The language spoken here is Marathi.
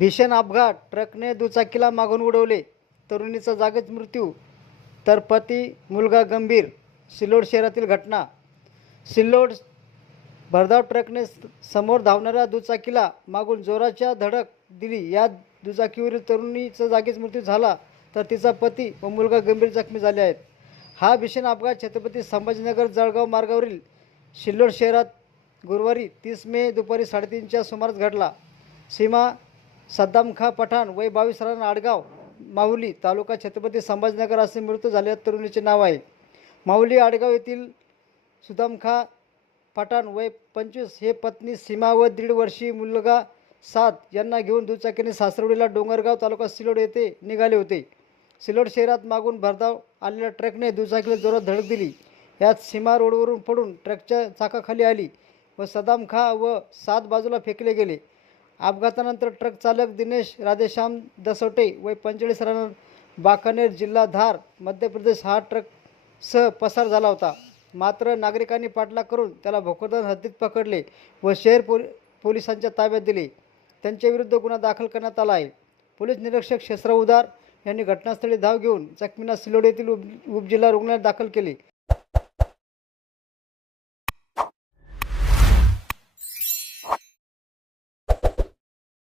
भीषण अपघात. ट्रकने दुचाकीला मागून उडवले. तरुणीचा जागीच मृत्यू. तर पती मुलगा गंभीर. सिल्लोड शहरातील घटना. सिल्लोड भरधाव ट्रकने समोर धावणाऱ्या दुचाकीला मागून जोराच्या धडक दिली. या दुचाकीवरील तरुणीचा जागीच मृत्यू झाला तर तिचा पती व मुलगा गंभीर जखमी झाले आहेत. हा भीषण अपघात छत्रपती संभाजीनगर जळगाव मार्गावरील सिल्लोड शहरात गुरुवारी तीस मे दुपारी साडेतीनच्या सुमारास घडला. सीमा सद्दाम खा पठाण वय बावीस रान आडगाव माहुली तालुका छत्रपती संभाजीनगर असे मृत्यू झालेल्या तरुणीचे नाव आहे. माहुली आडगाव येथील सुदाम खा पठाण वय पंचवीस हे पत्नी सीमा व दीड वर्षीय मुलगा सात यांना घेऊन दुचाकीने सासरवडीला डोंगरगाव तालुका सिलोड येथे निघाले होते. सिलोड शहरात मागून भरधाव आलेल्या ट्रकने दुचाकीला जोरात धडक दिली. यात सीमा रोडवरून पडून ट्रकच्या चाकाखाली आली व सदाम खा व सात बाजूला फेकले गेले. अपघातानंतर ट्रक चालक दिनेश राधेश्याम दसोटे वय पंचेचाळीस राहणार बाकानेर जिल्हा धार मध्य प्रदेश हा ट्रक सह पसार झाला होता. मात्र नागरिकांनी पाठलाग करून त्याला भोकरदान हद्दीत पकडले व शहर पोल पोलिसांच्या ताब्यात दिले. त्यांच्याविरुद्ध गुन्हा दाखल करण्यात आला आहे. पोलीस निरीक्षक शेषराव उदार यांनी घटनास्थळी धाव घेऊन जखमींना सिलोड येथील उप उपजिल्हा रुग्णालयात दाखल केले.